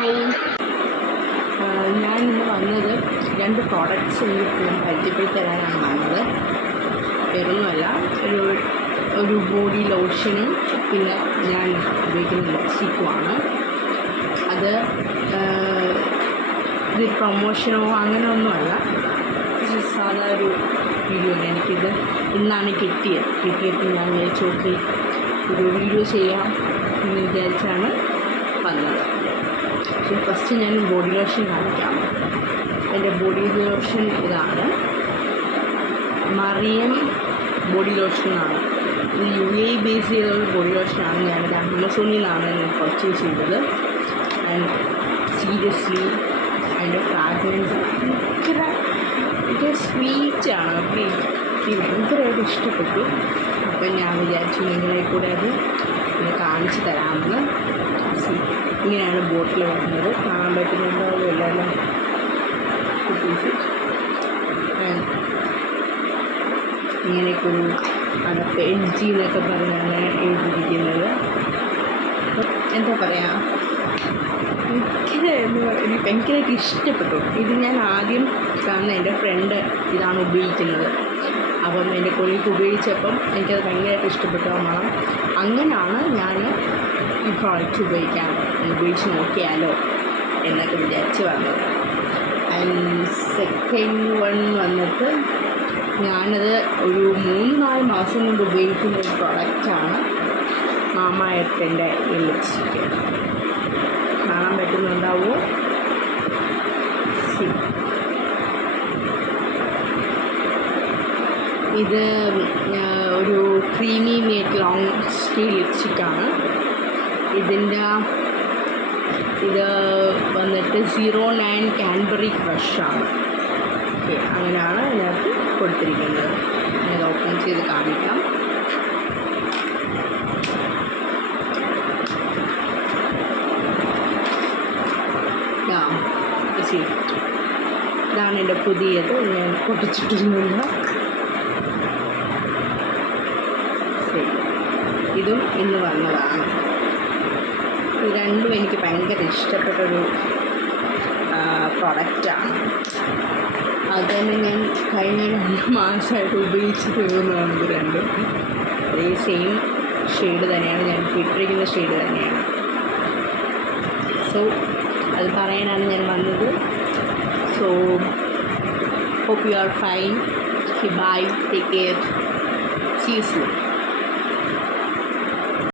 Hi, ഞാൻ ഇന്ന് വന്നത് 2 പ്രോഡക്റ്റ്സ് എനിക്ക് പരിചയപ്പെടുത്തരാനാണ് വന്നത്. വേറൊന്നുമല്ല, ഒരു ബോഡി ലോഷനും പിന്നെ ഞാൻ ഉപയോഗിക്കുന്ന ലിപ്സ്റ്റിക്കുമാണ്. അത് ഇത് പ്രൊമോഷനോ അങ്ങനെ ഒന്നുമല്ല, സാധാ ഒരു വീഡിയോ ആണ്. എനിക്കിത് ഇന്നാണ് കിട്ടിയപ്പോൾ ഞാൻ വിചാരിച്ചു ഓക്കെ ഒരു വീഡിയോ ചെയ്യാം എന്ന് വിചാരിച്ചാണ് വന്നത്. പക്ഷേ ഫസ്റ്റ് ഞാൻ ബോഡി ലോഷൻ കാണിക്കാം. എൻ്റെ ബോഡി ലോഷൻ ഇതാണ്, മറിയം ബോഡി ലോഷനാണ്. ഇത് UAE ബേസ് ചെയ്തൊരു ബോഡി ലോഷനാണ്. ഞാനത് ആമസോണിൽ നിന്നാണ് ഞാൻ പർച്ചേസ് ചെയ്തത്. ആൻഡ് സീരിയസ്ലി അതിൻ്റെ ഫ്രാഗ്രൻസ് ഭയങ്കര സ്വീറ്റാണ്. എനിക്ക് ഭയങ്കരമായിട്ട് ഇഷ്ടപ്പെട്ടു. അപ്പം ഞാൻ വിചാരിച്ചു നിങ്ങളെ കൂടെ അത് കാണിച്ചു തരാമെന്ന്. ഇങ്ങനെയാണ് ബോട്ടിൽ വരുന്നത്, കാണാൻ പറ്റുന്നുണ്ടാവും എല്ലാവരും. ഇങ്ങനെയൊക്കെ ഒരു അടപ്പ് LG എന്നൊക്കെ പറഞ്ഞാണ് എഴുതിയിരിക്കുന്നത്. എന്താ പറയുക, എനിക്ക് ഭയങ്കരമായിട്ട് ഇഷ്ടപ്പെട്ടു. ഇത് ഞാൻ ആദ്യം കാണുന്ന എൻ്റെ ഫ്രണ്ട് ഇതാണ് ഉപയോഗിക്കുന്നത്. അപ്പം എൻ്റെ കൊളീഗ് ഉപയോഗിച്ചപ്പം എനിക്കത് ഭയങ്കരമായിട്ട് ഇഷ്ടപ്പെട്ടു ആ മണം. അങ്ങനെയാണ് ഞാൻ ഈ പ്രോഡക്റ്റ് ഉപയോഗിച്ച് നോക്കിയാലോ എന്നൊക്കെ വിചാരിച്ച് വന്നത്. ആൻഡ് സെക്കൻഡ് വൺ വന്നിട്ട് ഞാനത് ഒരു 3-4 മാസം കൊണ്ട് ഉപയോഗിക്കുന്ന ഒരു പ്രോഡക്റ്റാണ് മാമ എർത്തിൻ്റെ ഈ ലിപ്സ്റ്റിക്ക്. കാണാൻ പറ്റുന്നുണ്ടാവുമോ? ഇത് ഒരു ക്രീമി മേറ്റ് ലോങ് സ്റ്റേ ലിപ്സ്റ്റിക്കാണ്. ഇത് വന്നിട്ട് 09 കാൻബറി ക്രഷാണ്. ഓക്കെ, അങ്ങനെയാണ് ഇതിനകത്ത് കൊടുത്തിരിക്കുന്നത്. ഞാനത് ഓപ്പൺ ചെയ്ത് കാണിക്കാം. ഇതാണ് എൻ്റെ പുതിയത്, ഞാൻ പൊട്ടിച്ചിട്ടൊന്നുമില്ല. ഇതും ഇന്ന് വന്നതാണ്. ഇത് രണ്ടും എനിക്ക് ഭയങ്കര ഇഷ്ടപ്പെട്ടൊരു പ്രൊഡക്റ്റാണ്. അതുതന്നെ ഞാൻ കഴിഞ്ഞ 2 മാസമായിട്ട് ഉപയോഗിച്ച് തീർന്നതാണ്. ഇത് രണ്ടും അതേ സെയിം ഷെയ്ഡ് തന്നെയാണ്, ഞാൻ ഇട്ടിരിക്കുന്ന ഷെയ്ഡ് തന്നെയാണ്. സോ അത് പറയാനാണ് ഞാൻ വന്നത്. So hope you are fine. Okay, bye, take care, see you soon.